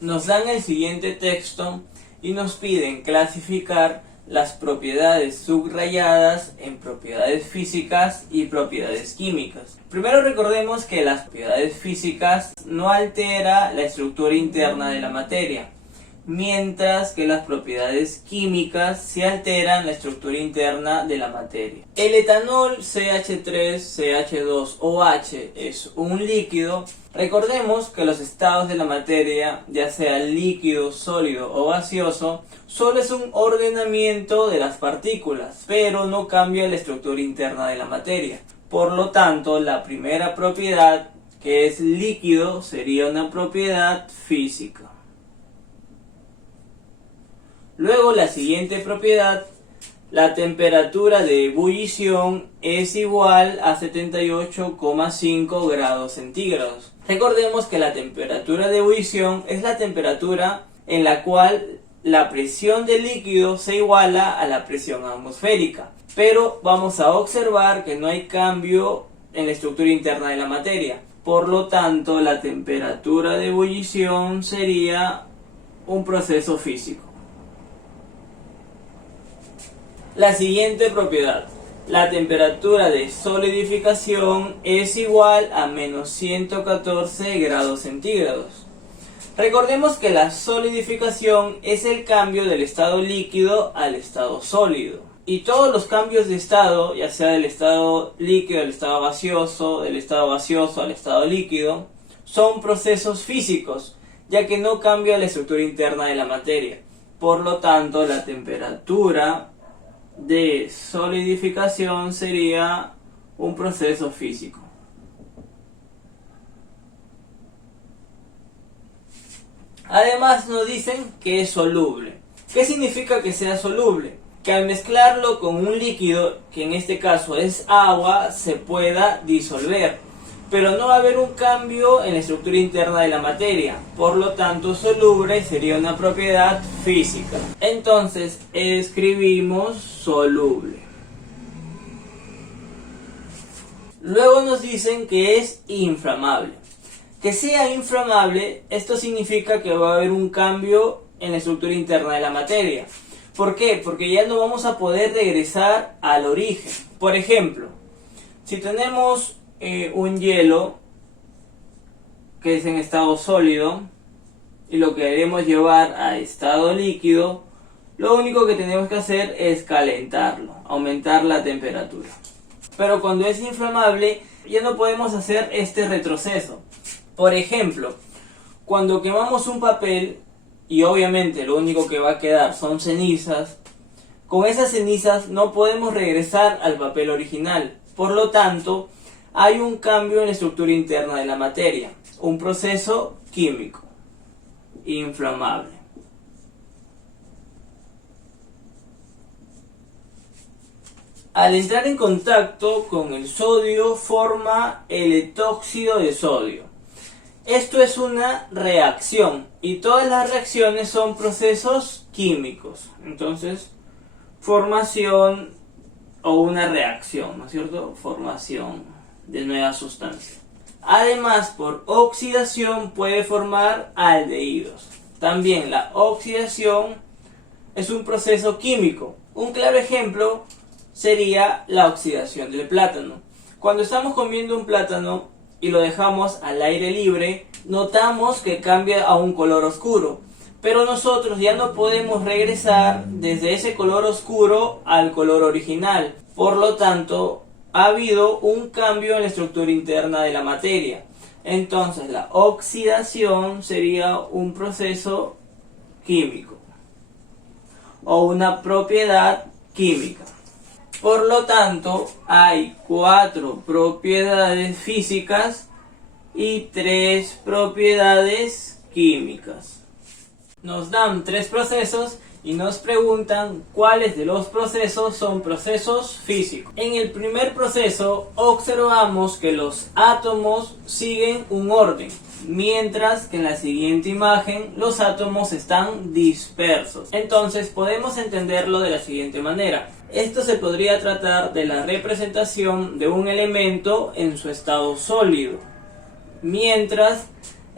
Nos dan el siguiente texto y nos piden clasificar las propiedades subrayadas en propiedades físicas y propiedades químicas. Primero recordemos que las propiedades físicas no altera la estructura interna de la materia, mientras que las propiedades químicas sí alteran la estructura interna de la materia. El etanol CH3CH2OH es un líquido. Recordemos que los estados de la materia, ya sea líquido, sólido o gaseoso, solo es un ordenamiento de las partículas, pero no cambia la estructura interna de la materia. Por lo tanto, la primera propiedad, que es líquido, sería una propiedad física. Luego, la siguiente propiedad, la temperatura de ebullición es igual a 78,5 grados centígrados. Recordemos que la temperatura de ebullición es la temperatura en la cual la presión del líquido se iguala a la presión atmosférica. Pero vamos a observar que no hay cambio en la estructura interna de la materia. Por lo tanto, la temperatura de ebullición sería un proceso físico. La siguiente propiedad, la temperatura de solidificación es igual a menos 114 grados centígrados. Recordemos que la solidificación es el cambio del estado líquido al estado sólido. Y todos los cambios de estado, ya sea del estado líquido al estado gaseoso, del estado gaseoso al estado líquido, son procesos físicos, ya que no cambia la estructura interna de la materia. Por lo tanto, la temperatura de solidificación sería un proceso físico. Además nos dicen que es soluble. ¿Qué significa que sea soluble? Que al mezclarlo con un líquido, que en este caso es agua, se pueda disolver, pero no va a haber un cambio en la estructura interna de la materia. Por lo tanto, soluble sería una propiedad física. Entonces, escribimos soluble. Luego nos dicen que es inflamable. Que sea inflamable, esto significa que va a haber un cambio en la estructura interna de la materia. ¿Por qué? Porque ya no vamos a poder regresar al origen. Por ejemplo, si tenemos un hielo que es en estado sólido y lo queremos llevar a estado líquido, lo único que tenemos que hacer es calentarlo, aumentar la temperatura. Pero cuando es inflamable ya no podemos hacer este retroceso. Por ejemplo, cuando quemamos un papel y obviamente lo único que va a quedar son cenizas, con esas cenizas no podemos regresar al papel original. Por lo tanto, hay un cambio en la estructura interna de la materia, un proceso químico, inflamable. Al entrar en contacto con el sodio, forma el etóxido de sodio. Esto es una reacción y todas las reacciones son procesos químicos. Entonces, formación o una reacción, ¿no es cierto? Formación de nueva sustancia. Además, por oxidación puede formar aldehídos. También la oxidación es un proceso químico. Un claro ejemplo sería la oxidación del plátano. Cuando estamos comiendo un plátano y lo dejamos al aire libre, notamos que cambia a un color oscuro. Pero nosotros ya no podemos regresar desde ese color oscuro al color original. Por lo tanto, ha habido un cambio en la estructura interna de la materia. Entonces, la oxidación sería un proceso químico o una propiedad química. Por lo tanto, hay 4 propiedades físicas y 3 propiedades químicas. Nos dan 3 procesos y nos preguntan cuáles de los procesos son procesos físicos. En el primer proceso observamos que los átomos siguen un orden, mientras que en la siguiente imagen los átomos están dispersos. Entonces podemos entenderlo de la siguiente manera. Esto se podría tratar de la representación de un elemento en su estado sólido, mientras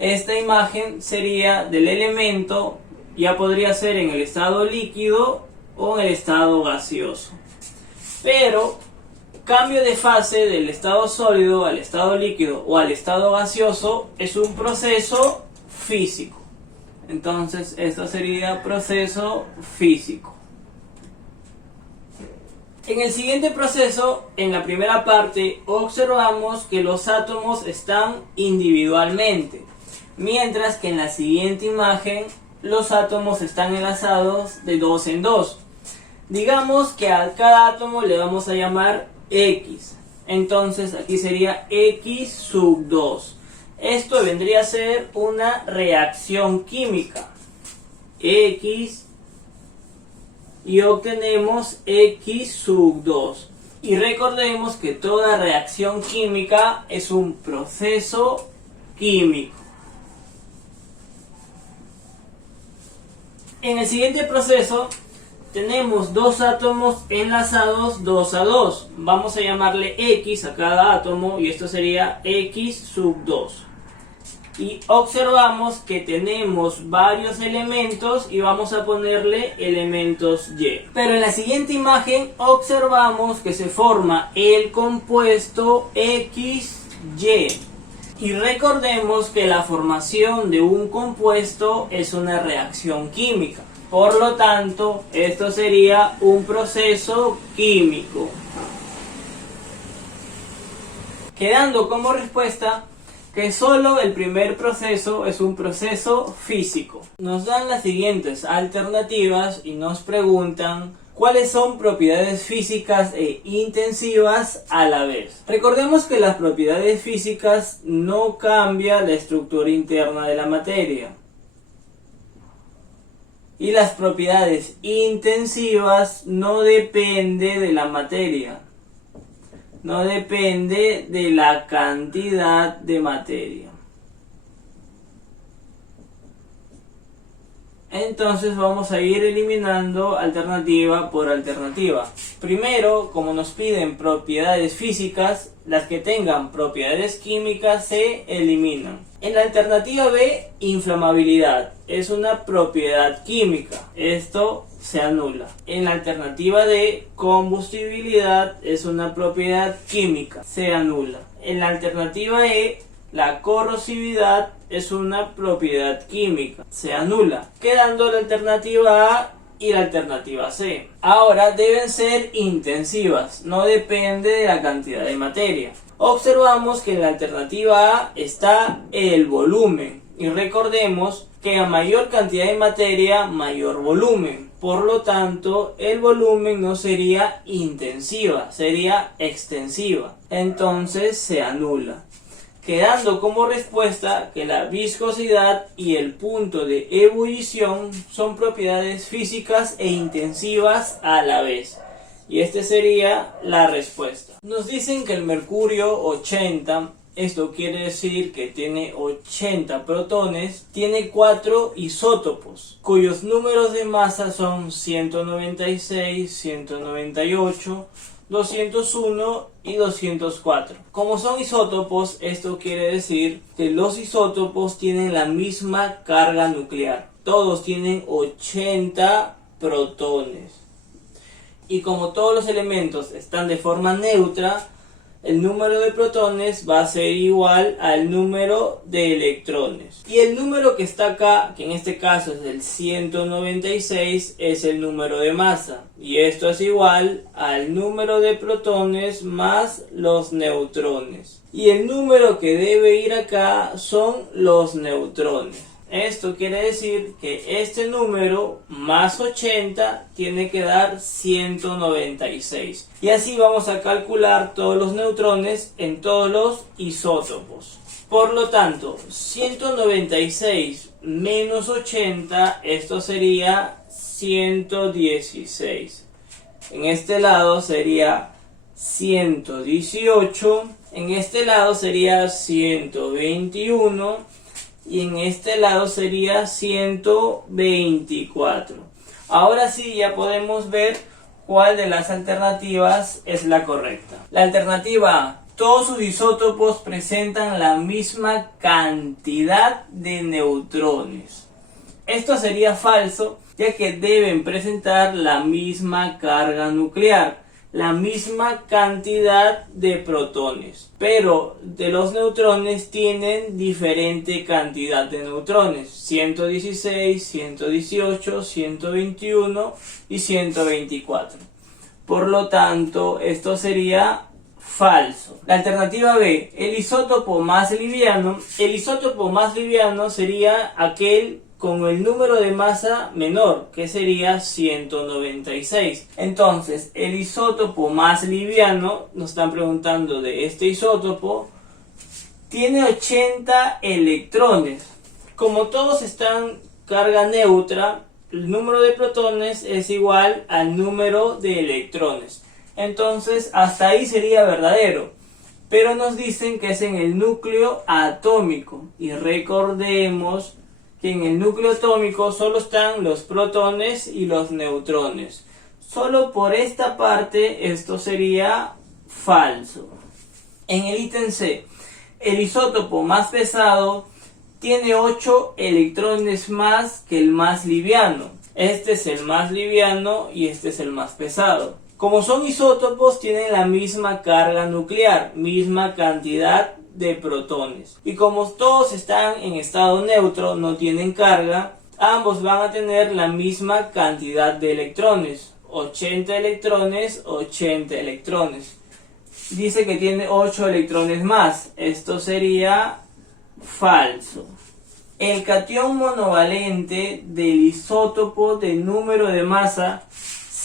esta imagen sería del elemento, ya podría ser en el estado líquido o en el estado gaseoso. Pero cambio de fase del estado sólido al estado líquido o al estado gaseoso es un proceso físico. Entonces esto sería proceso físico. En el siguiente proceso, en la primera parte, observamos que los átomos están individualmente, mientras que en la siguiente imagen los átomos están enlazados de dos en dos. Digamos que a cada átomo le vamos a llamar X. Entonces aquí sería X sub 2. Esto vendría a ser una reacción química. X y obtenemos X sub 2. Y recordemos que toda reacción química es un proceso químico. En el siguiente proceso tenemos dos átomos enlazados 2 a 2. Vamos a llamarle X a cada átomo y esto sería X sub 2. Y observamos que tenemos varios elementos y vamos a ponerle elementos Y. Pero en la siguiente imagen observamos que se forma el compuesto XY. Y recordemos que la formación de un compuesto es una reacción química. Por lo tanto, esto sería un proceso químico. Quedando como respuesta que solo el primer proceso es un proceso físico. Nos dan las siguientes alternativas y nos preguntan cuáles son propiedades físicas e intensivas a la vez. Recordemos que las propiedades físicas no cambian la estructura interna de la materia. Y las propiedades intensivas no dependen de la materia. No depende de la cantidad de materia. Entonces vamos a ir eliminando alternativa por alternativa. Primero, como nos piden propiedades físicas, las que tengan propiedades químicas se eliminan. En la alternativa B, inflamabilidad. Es una propiedad química. Esto se anula. En la alternativa D, combustibilidad es una propiedad química. Se anula. En la alternativa E, la corrosividad es una propiedad química. Se anula. Quedando la alternativa A y la alternativa C. Ahora deben ser intensivas. No depende de la cantidad de materia. Observamos que en la alternativa A está el volumen. Y recordemos que a mayor cantidad de materia, mayor volumen. Por lo tanto, el volumen no sería intensiva, sería extensiva. Entonces se anula. Quedando como respuesta que la viscosidad y el punto de ebullición son propiedades físicas e intensivas a la vez. Y esta sería la respuesta. Nos dicen que el mercurio 80, esto quiere decir que tiene 80 protones, tiene 4 isótopos, cuyos números de masa son 196, 198, 201 y 204. Como son isótopos, esto quiere decir que los isótopos tienen la misma carga nuclear. Todos tienen 80 protones. Y como todos los elementos están de forma neutra, el número de protones va a ser igual al número de electrones. Y el número que está acá, que en este caso es el 196, es el número de masa. Y esto es igual al número de protones más los neutrones. Y el número que debe ir acá son los neutrones. Esto quiere decir que este número más 80 tiene que dar 196. Y así vamos a calcular todos los neutrones en todos los isótopos. Por lo tanto, 196 menos 80, esto sería 116. En este lado sería 118. En este lado sería 121. Y en este lado sería 124. Ahora sí ya podemos ver cuál de las alternativas es la correcta. La alternativa A, todos sus isótopos presentan la misma cantidad de neutrones. Esto sería falso, ya que deben presentar la misma carga nuclear, la misma cantidad de protones, pero de los neutrones tienen diferente cantidad de neutrones: 116, 118, 121 y 124. Por lo tanto, esto sería falso. La alternativa B, el isótopo más liviano. El isótopo más liviano sería aquel con el número de masa menor, que sería 196. Entonces, el isótopo más liviano, nos están preguntando de este isótopo, tiene 80 electrones. Como todos están carga neutra, el número de protones es igual al número de electrones. Entonces, hasta ahí sería verdadero. Pero nos dicen que es en el núcleo atómico. Y recordemos que en el núcleo atómico solo están los protones y los neutrones. Solo por esta parte esto sería falso. En el ítem C, el isótopo más pesado tiene 8 electrones más que el más liviano. Este es el más liviano y este es el más pesado. Como son isótopos, tienen la misma carga nuclear, misma cantidad de protones. Y como todos están en estado neutro, no tienen carga, ambos van a tener la misma cantidad de electrones. 80 electrones, 80 electrones. Dice que tiene 8 electrones más. Esto sería falso. El catión monovalente del isótopo de número de masa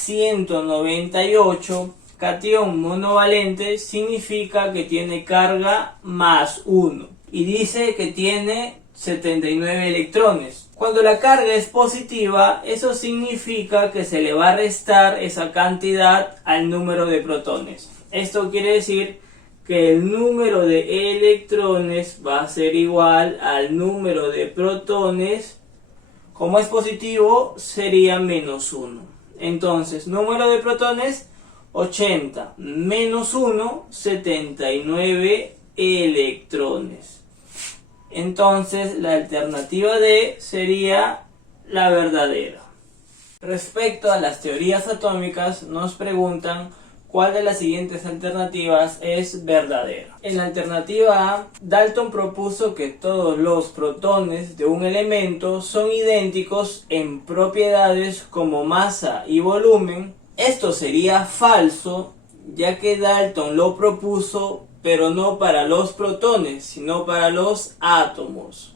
198, catión monovalente, significa que tiene carga más 1 y dice que tiene 79 electrones. Cuando la carga es positiva, eso significa que se le va a restar esa cantidad al número de protones. Esto quiere decir que el número de electrones va a ser igual al número de protones. Como es positivo, sería menos 1. Entonces, número de protones 80, menos 1, 79 electrones. Entonces, la alternativa D sería la verdadera. Respecto a las teorías atómicas, nos preguntan ¿cuál de las siguientes alternativas es verdadera? En la alternativa A, Dalton propuso que todos los protones de un elemento son idénticos en propiedades como masa y volumen. Esto sería falso, ya que Dalton lo propuso, pero no para los protones, sino para los átomos.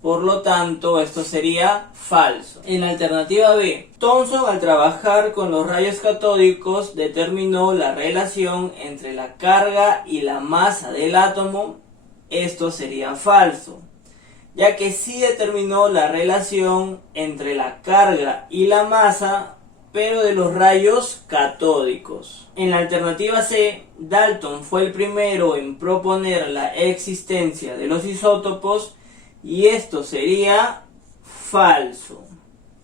Por lo tanto, esto sería falso. En la alternativa B, Thomson, al trabajar con los rayos catódicos, determinó la relación entre la carga y la masa del átomo. Esto sería falso, ya que sí determinó la relación entre la carga y la masa, pero de los rayos catódicos. En la alternativa C, Dalton fue el primero en proponer la existencia de los isótopos, y esto sería falso.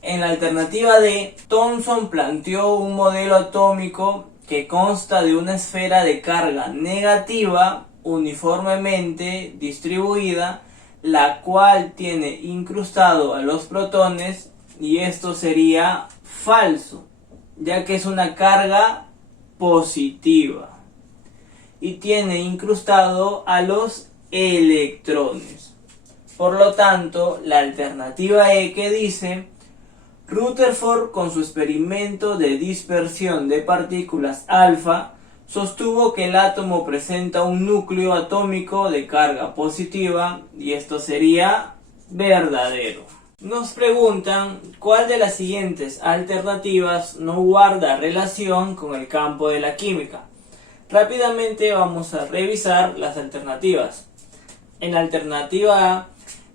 En la alternativa D, Thomson planteó un modelo atómico que consta de una esfera de carga negativa uniformemente distribuida, la cual tiene incrustado a los protones, y esto sería falso, ya que es una carga positiva y tiene incrustado a los electrones. Por lo tanto, la alternativa E, que dice: Rutherford, con su experimento de dispersión de partículas alfa, sostuvo que el átomo presenta un núcleo atómico de carga positiva, y esto sería verdadero. Nos preguntan cuál de las siguientes alternativas no guarda relación con el campo de la química. Rápidamente vamos a revisar las alternativas. En la alternativa A,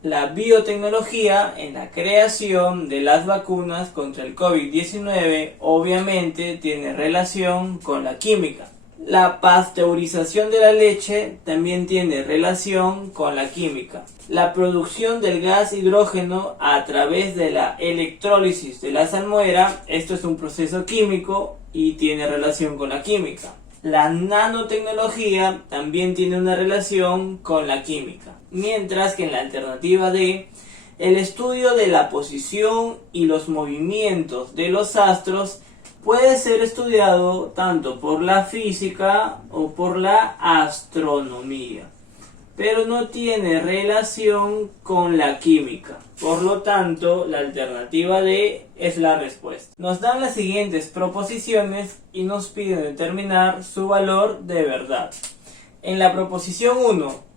la biotecnología en la creación de las vacunas contra el COVID-19 obviamente tiene relación con la química. La pasteurización de la leche también tiene relación con la química. La producción del gas hidrógeno a través de la electrólisis de la salmuera, esto es un proceso químico y tiene relación con la química. La nanotecnología también tiene una relación con la química, mientras que en la alternativa D, el estudio de la posición y los movimientos de los astros puede ser estudiado tanto por la física o por la astronomía, pero no tiene relación con la química. Por lo tanto, la alternativa D es la respuesta. Nos dan las siguientes proposiciones y nos piden determinar su valor de verdad. En la proposición 1,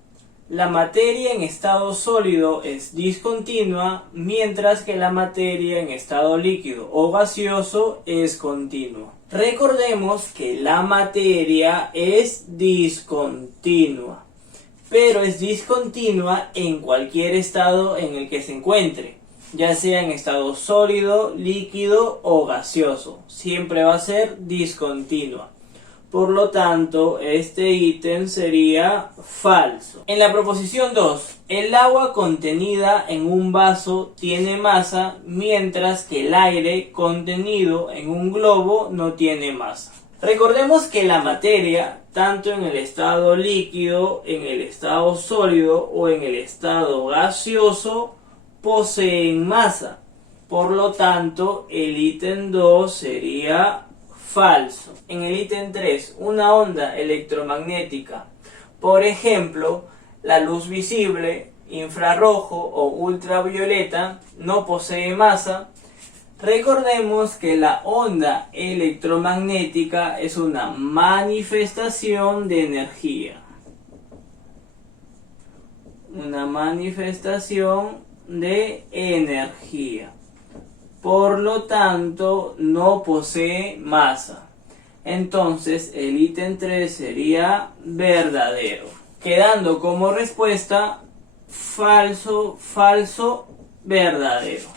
la materia en estado sólido es discontinua, mientras que la materia en estado líquido o gaseoso es continua. Recordemos que la materia es discontinua, pero es discontinua en cualquier estado en el que se encuentre, ya sea en estado sólido, líquido o gaseoso. Siempre va a ser discontinua. Por lo tanto, este ítem sería falso. En la proposición 2, el agua contenida en un vaso tiene masa, mientras que el aire contenido en un globo no tiene masa. Recordemos que la materia, tanto en el estado líquido, en el estado sólido o en el estado gaseoso, poseen masa. Por lo tanto, el ítem 2 sería falso. En el ítem 3, una onda electromagnética, por ejemplo, la luz visible, infrarrojo o ultravioleta, no posee masa. Recordemos que la onda electromagnética es una manifestación de energía. Una manifestación de energía. Por lo tanto, no posee masa. Entonces, el ítem 3 sería verdadero. Quedando como respuesta falso, falso, verdadero.